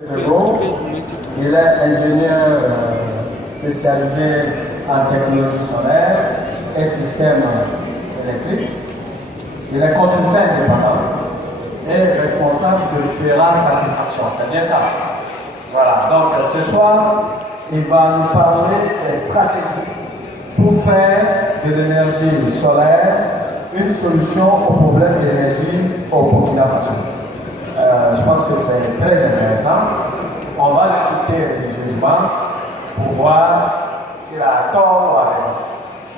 Il est ingénieur spécialisé en technologie solaire et système électrique. Il est consultant indépendant et responsable de Ferra Satisfaction. C'est bien ça. Voilà. Donc ce soir, il va nous parler des stratégies pour faire de l'énergie solaire une solution au problème d'énergie au Burkina Faso. Je pense que c'est très intéressant. On va l'écouter religieusement pour voir s'il a tort ou a raison.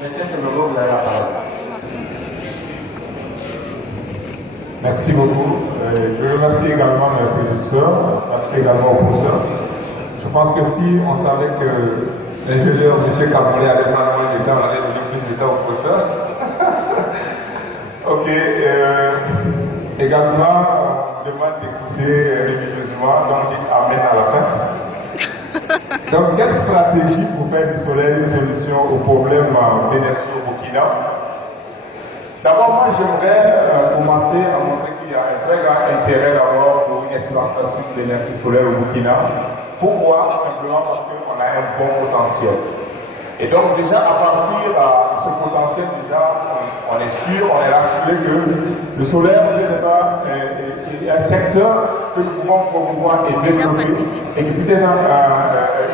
Monsieur Semedo, vous avez la parole. Merci beaucoup. Je remercie également mes professeurs, merci également aux professeurs. Je pense que si on savait que l'ingénieur M. Cameroun allait prendre moins de temps, on allait donner plus de temps aux professeurs. Ok. Également, on demande d'écouter religieusement, donc dites Amen à la fin. Donc, quelle stratégie pour faire du soleil une solution au problème d'énergie au Burkina? D'abord, moi, j'aimerais commencer à montrer qu'il y a un très grand intérêt d'abord pour une exploitation de l'énergie solaire au Burkina. Pourquoi? Simplement parce qu'on a un bon potentiel. Et donc, déjà, à partir de ce potentiel, déjà, on est sûr, on est rassuré que le solaire est un secteur que nous pouvons promouvoir et développer et qui peut être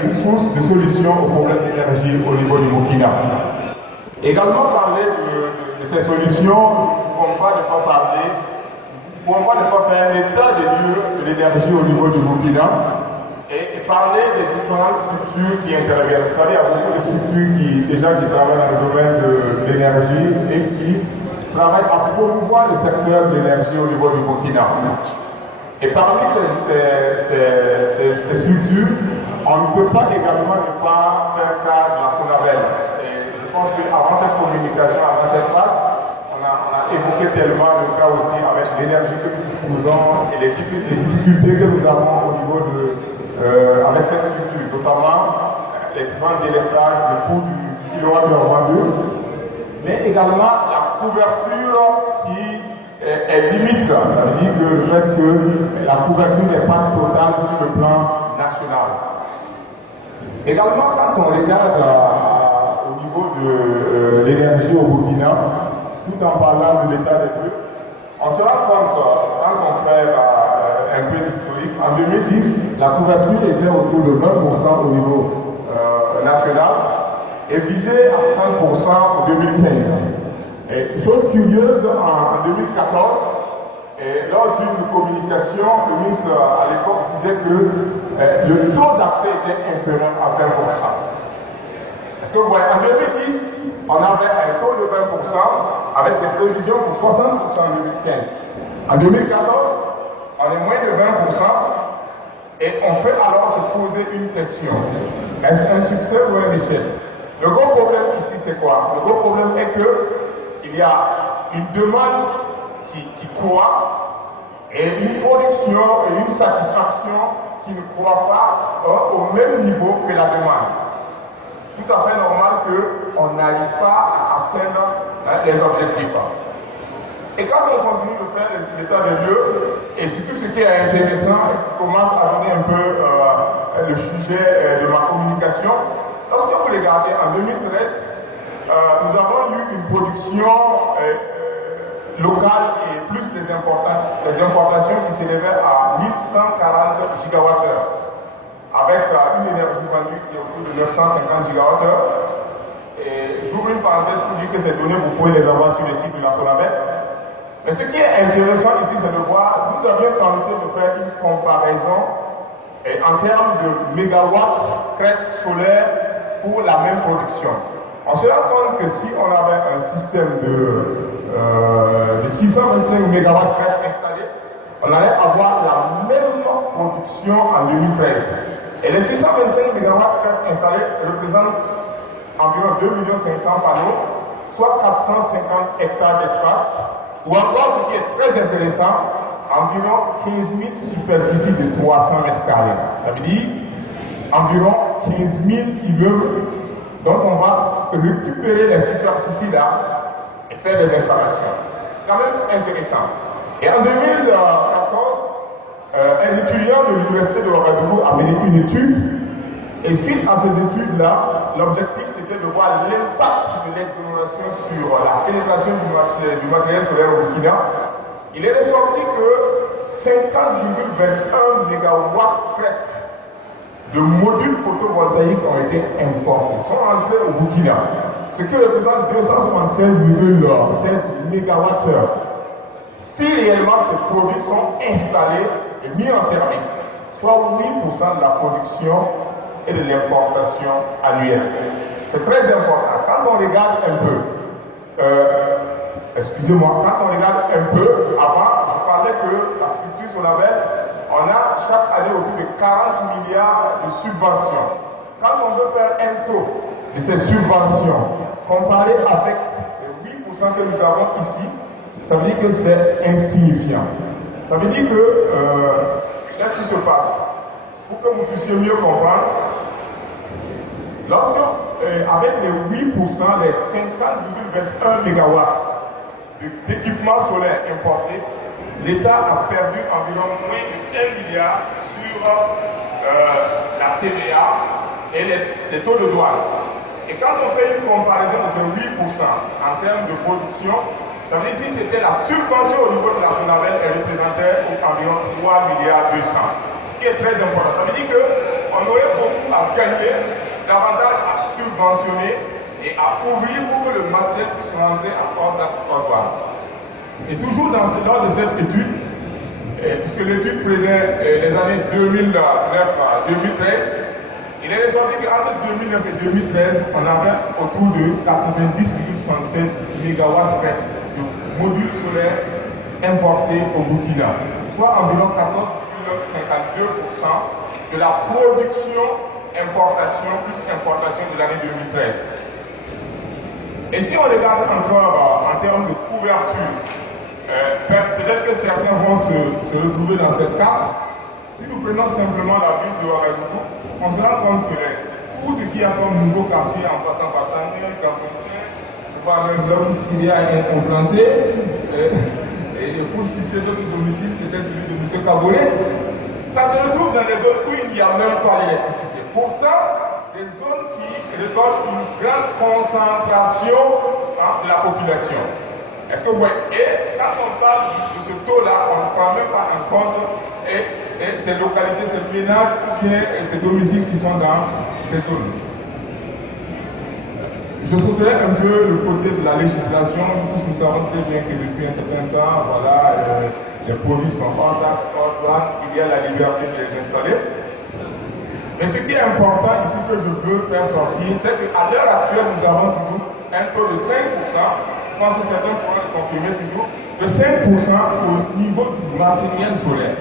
une source de solution au problème d'énergie au niveau du Burkina. Également, parler de ces solutions, nous ne pouvons pas ne pas faire un état des lieux de l'énergie au niveau du Burkina et parler des différentes structures qui interviennent. Vous savez, il y a beaucoup de structures qui travaillent dans le domaine de l'énergie et qui travaillent à promouvoir le secteur de l'énergie au niveau du Burkina. Et parmi ces structures, on ne peut pas également ne pas faire cas de la SONABEL. Et je pense qu'avant cette communication, avant cette phase, on a évoqué tellement le cas aussi avec l'énergie que nous disposons et les difficultés que nous avons au niveau avec cette structure, notamment les différents délestages, le coût du kilowattheure vendu, mais également la couverture qui est limite. Ça veut dire que le fait que la couverture n'est pas totale sur le plan national. Également, quand on regarde au niveau de l'énergie au Burkina, tout en parlant de l'état des lieux, on se rend compte, quand on fait un peu d'historique, en 2010, la couverture était autour de 20% au niveau national et visait à 30% en 2015. Et chose curieuse, en 2014, lors d'une communication, le ministre à l'époque disait que le taux d'accès était inférieur à 20%. Est-ce que vous voyez, en 2010, on avait un taux de 20% avec des prévisions pour 60% en 2015. En 2014, on est moins de 20% et on peut alors se poser une question. Est-ce un succès ou un échec? Le gros problème ici, c'est quoi? Le gros problème est qu'il y a une demande qui croît et une production et une satisfaction qui ne croît pas au même niveau que la demande. Tout à fait normal qu'on n'arrive pas à atteindre les objectifs. Et quand on continue de faire l'état des lieux, et surtout ce qui est intéressant, et qui commence à donner un peu le sujet de ma communication, lorsque vous regardez en 2013, nous avons eu une production locale et plus les importations qui s'élevaient à 1140 gigawattheures, avec une énergie vendue qui est autour de 950 gigawattheures. Et j'ouvre une parenthèse pour dire que ces données, vous pouvez les avoir sur le site de la SONABEL. Mais ce qui est intéressant ici, c'est de voir, nous avions tenté de faire une comparaison en termes de mégawatts crête solaire pour la même production. On se rend compte que si on avait un système de 625 mégawatts crête installés, on allait avoir la même production en 2013. Et les 625 mégawatts crête installés représentent environ 2 500 000 panneaux, soit 450 hectares d'espace. Ou encore, ce qui est très intéressant, environ 15 000 superficies de 300 mètres carrés. Ça veut dire environ 15 000 immeubles. Donc on va récupérer les superficies là et faire des installations. C'est quand même intéressant. Et en 2014, un étudiant de l'université de Ouagadougou une étude. Et suite à ces études-là, l'objectif c'était de voir l'impact de l'exonération sur la pénétration du matériel solaire au Burkina. Il est ressorti que 50,21 MW de modules photovoltaïques ont été importés, sont entrés au Burkina, ce qui représente 276,16 MWh. Si réellement ces produits sont installés et mis en service, soit 8% de la production et de l'importation annuelle. C'est très important. Quand on regarde un peu, excusez-moi, quand on regarde un peu, avant, je parlais que la structure sur la belle, on a chaque année autour de 40 milliards de subventions. Quand on veut faire un taux de ces subventions, comparé avec les 8% que nous avons ici, ça veut dire que c'est insignifiant. Ça veut dire que, qu'est-ce qui se passe? Pour que vous puissiez mieux comprendre, lorsque, avec les 8%, les 50,21 MW d'équipements solaires importés, l'État a perdu environ moins de 1 milliard sur la TVA et les taux de douane. Et quand on fait une comparaison de ces 8% en termes de production, ça veut dire si c'était la subvention au niveau de la Sonabel, elle représentait environ 3 milliards 200. Ce qui est très important. Ça veut dire qu'on aurait beaucoup à gagner, davantage à subventionner et à ouvrir pour que le matériel puisse rentrer en hors d'exploitation. Et toujours lors de cette étude, puisque l'étude prenait les années 2009 à 2013, il est ressorti qu'entre 2009 et 2013, on avait autour de 90,76 MW de modules solaires importés au Burkina, soit environ 14,52% de la production importation plus importation de l'année 2013. Et si on regarde encore en termes de couverture, peut-être que certains vont se retrouver dans cette carte. Si nous prenons simplement la ville de Ouagadougou, on se rend compte que tout ce qui a comme nouveau quartier en passant par Tanguy, Caponcien, même là où Syria est implanté, et pour citer d'autres domiciles, peut-être celui de M. Kabolé, ça se retrouve dans des zones où il n'y a même pas d'électricité. Pourtant, des zones qui regorgent une grande concentration de la population. Est-ce que vous voyez? Et quand on parle de ce taux-là, on ne prend même pas en compte ces localités, ces ménages ou bien ces domiciles qui sont dans ces zones. Je sauterai un peu le côté de la législation. Tous nous savons très bien que depuis un certain temps, voilà, les produits sont hors taxe, hors douane, il y a la liberté de les installer. Mais ce qui est important ici que je veux faire sortir, c'est qu'à l'heure actuelle, nous avons toujours un taux de 5%. Je pense que certains pourront le confirmer toujours, de 5% au niveau du matériel solaire.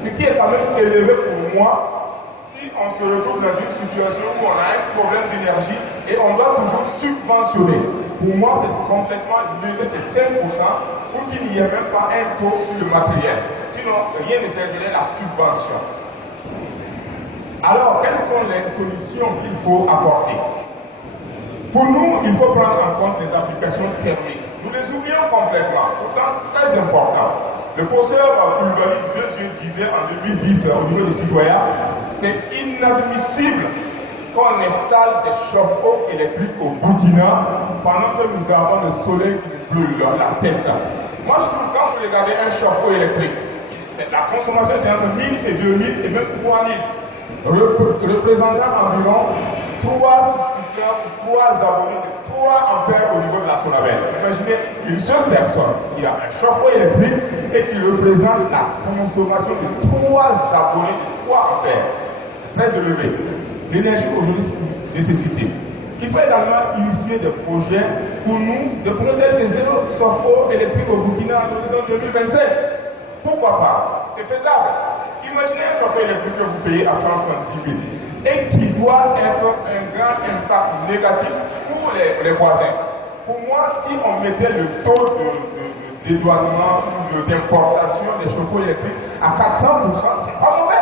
Ce qui est quand même élevé pour moi, si on se retrouve dans une situation où on a un problème d'énergie et on doit toujours subventionner. Pour moi, c'est complètement élevé, c'est 5% pour qu'il n'y ait même pas un taux sur le matériel. Sinon, rien ne servirait la subvention. Alors, quelles sont les solutions qu'il faut apporter? Pour nous, il faut prendre en compte les applications thermiques. Nous les oublions complètement, pourtant très important. Le professeur Koulibaly disait en 2010 au niveau des citoyens, c'est inadmissible qu'on installe des chauffe-eau électriques au Burkina pendant que nous avons le soleil qui nous brûle la tête. Moi, je trouve que quand vous regardez un chauffe-eau électrique, la consommation c'est entre 1000 et 2000 et même 3000. Représentant environ 3 souscripteurs ou 3 abonnés de 3 ampères au niveau de la Sonabel. Imaginez une seule personne qui a un chauffe-eau électrique et qui représente la consommation de 3 abonnés de 3 ampères. C'est très élevé. L'énergie aujourd'hui c'est une nécessité. Il faut également initier des projets pour nous de projets de zéro chauffe-eau électrique au Burkina en 2025. Pourquoi pas? C'est faisable. Imaginez un chauffeur électrique que vous payez à 170 000 et qui doit être un grand impact négatif pour les voisins. Pour moi, si on mettait le taux de dédouanement ou d'importation des chauffeurs électriques à 400%, c'est pas mauvais.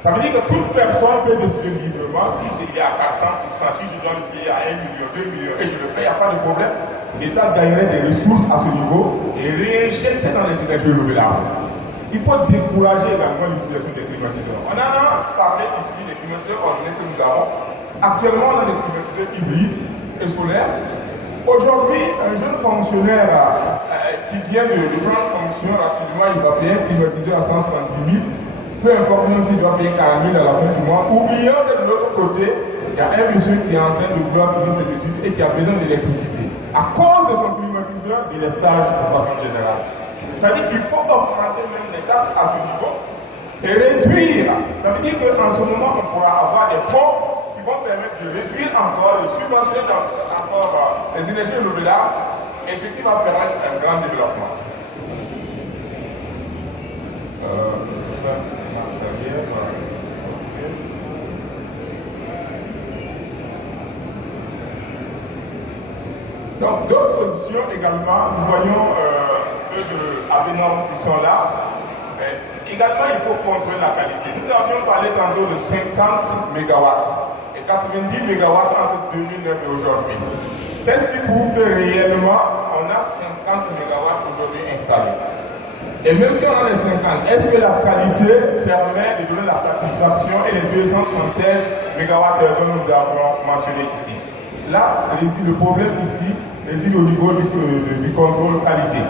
Ça veut dire que toute personne peut décider librement si c'est lié à 400%, si je dois le payer à 1 million, 2 millions et je le fais, il n'y a pas de problème. L'État gagnerait des ressources à ce niveau et réinjecter dans les énergies renouvelables. il faut décourager également l'utilisation des climatiseurs. On en a parlé ici des climatiseurs ordinaires que nous avons. Actuellement, on a des climatiseurs hybrides et solaires. Aujourd'hui, un jeune fonctionnaire qui vient de prendre fonction rapidement, il va payer un climatiseur à 130 000. Peu importe même s'il doit payer 40 000 à la fin du mois. Oublions que de l'autre côté, il y a un monsieur qui est en train de vouloir finir ses études et qui a besoin d'électricité. À cause de son climatiseur, il est stage de façon générale. C'est-à-dire qu'il faut augmenter même les taxes à ce niveau et réduire. Ça veut dire qu'en ce moment, on pourra avoir des fonds qui vont permettre de réduire encore, de subventionner encore les énergies renouvelables et ce qui va permettre un grand développement. Donc d'autres solutions également, nous voyons ceux de Abenom qui sont là. Également, il faut contrôler la qualité. Nous avions parlé tantôt de 50 MW et 90 MW entre 2009 et aujourd'hui. Qu'est-ce qui prouve que réellement, on a 50 MW aujourd'hui installés? Et même si on a les 50, est-ce que la qualité permet de donner la satisfaction et les 276 MW dont nous avons mentionné ici? Là, le problème ici réside au niveau du contrôle qualité.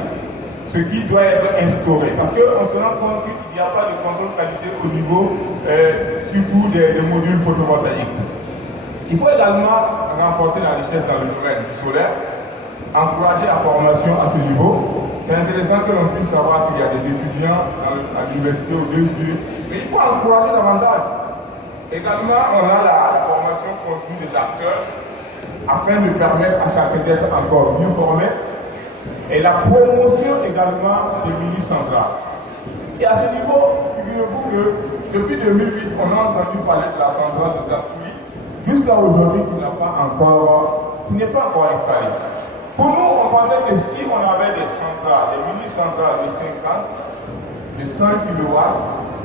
Ce qui doit être instauré. Parce qu'on se rend compte qu'il n'y a pas de contrôle qualité au niveau surtout des modules photovoltaïques. Il faut également renforcer la recherche dans le domaine du solaire, encourager la formation à ce niveau. C'est intéressant que l'on puisse savoir qu'il y a des étudiants à l'université au début, mais il faut encourager davantage. Également, on a la formation continue des acteurs afin de permettre à chacun d'être encore mieux formé. Et la promotion également des mini-centrales. Et à ce niveau, figurez-vous que depuis 2008, on a entendu parler de la centrale de Zakouli, jusqu'à aujourd'hui qui n'est pas encore installée. Pour nous, on pensait que si on avait des centrales, des mini-centrales de 50, de 100 kW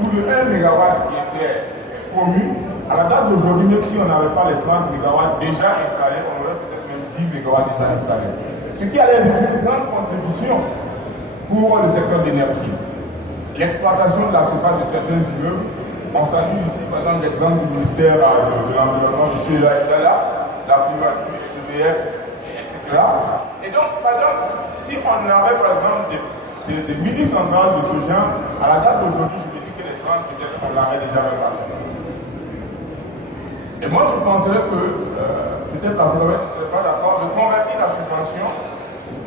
ou de 1 MW qui étaient promus, à la date d'aujourd'hui, même si on n'avait pas les 30 MW déjà installés, on aurait peut-être même 10 MW déjà installés. Ce qui allait être une grande contribution pour le secteur de l'énergie. L'exploitation de la surface de certains immeubles, on salue ici par exemple l'exemple du ministère de l'Environnement, M. Laïdala, la primature, l'EDF, etc. Et donc, par exemple, si on avait par exemple des mini-centrales de ce genre, à la date d'aujourd'hui, je me dis que les 30 peut-être on l'aurait déjà réparti. Et moi, je penserais que, peut-être la Slovène ne serait pas d'accord, de convertir la subvention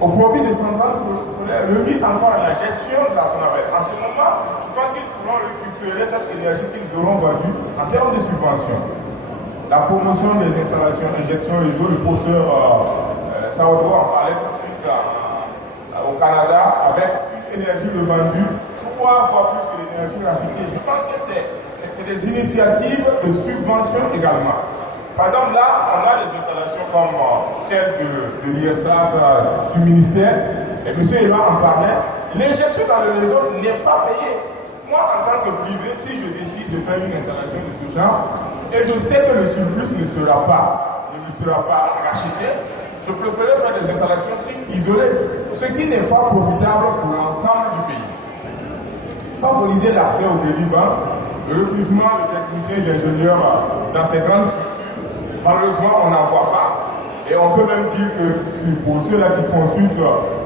au profit des centrales solaires, remis encore à la gestion de la Sonabel. En ce moment, je pense qu'ils pourront récupérer cette énergie qu'ils auront vendue en termes de subvention. La promotion des installations, injection réseau, le professeur Saoudou en parlait tout de suite au Canada, avec une énergie revendue 3 fois plus que l'énergie rachetée. Je pense que c'est des initiatives de subvention également. Par exemple, là, on a des installations comme celle de l'ISAF, du ministère, et M. Eva en parlait. L'injection dans le réseau n'est pas payée. Moi, en tant que privé, si je décide de faire une installation de ce genre, et je sais que le surplus ne sera pas racheté, je préférerais faire des installations isolées, ce qui n'est pas profitable pour l'ensemble du pays. Favoriser l'accès au délivres, le recrutement de techniciens et d'ingénieurs dans ces grandes structures. Malheureusement, on n'en voit pas. Et on peut même dire que pour ceux-là qui consultent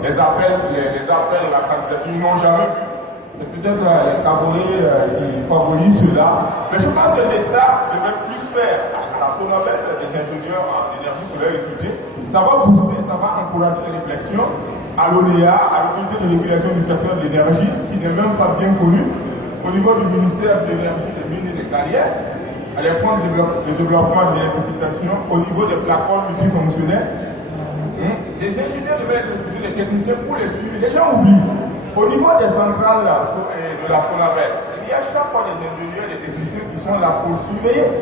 les appels à la candidature, n'ont jamais vu. C'est peut-être les cabarets qui favorisent cela. Mais je pense que l'État devrait plus faire à la Sonabel des ingénieurs en énergie solaire recrutés. Ça va booster, ça va encourager les réflexions à l'ONEA, à l'autorité de régulation du secteur de l'énergie, qui n'est même pas bien connue, au niveau du ministère de l'énergie, des mines et des carrières, à les fonds de développement de l'électrification, au niveau des plateformes multifonctionnelles. Les ingénieurs devaient être recrutés, les techniciens pour les suivre. Les gens oublient. Au niveau des centrales de la Sonabel, il y a chaque fois des ingénieurs et des techniciens qui sont là pour surveiller.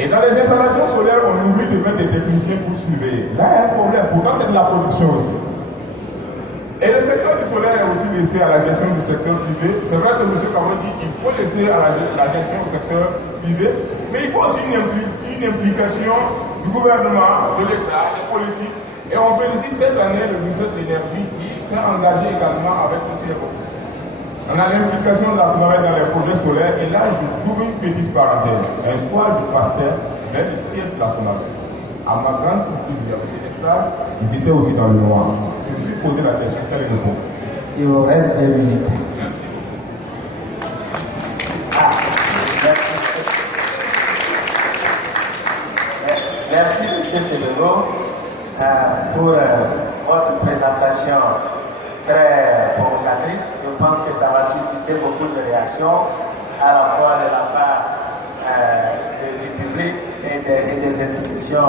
Et dans les installations solaires, on oublie de mettre des techniciens pour surveiller. Là, il y a un problème. Pourtant, c'est de la production aussi. Et le secteur du solaire est aussi laissé à la gestion du secteur privé. C'est vrai que M. Cameron dit qu'il faut laisser à la gestion du secteur privé, mais il faut aussi une implication du gouvernement, de l'État, des politiques. Et on félicite cette année le ministère de l'Énergie qui s'est engagé également avec le CFO. On a l'implication de la SONABEL dans les projets solaires, et là, j'ouvre une petite parenthèse. Un soir, je passais vers le siège de la SONABEL. À ma grande surprise, il y avait des stars, ils étaient aussi dans le noir. Je me suis posé la question, quelle est le bon? Il vous reste 2 minutes. Merci. Merci, M. Sénégo, pour votre présentation très provocatrice. Je pense que ça va susciter beaucoup de réactions, à la fois de la part du public et des institutions.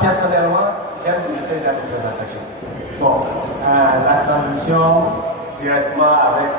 Personnellement, j'aime ce genre de présentation. Bon, la transition directement avec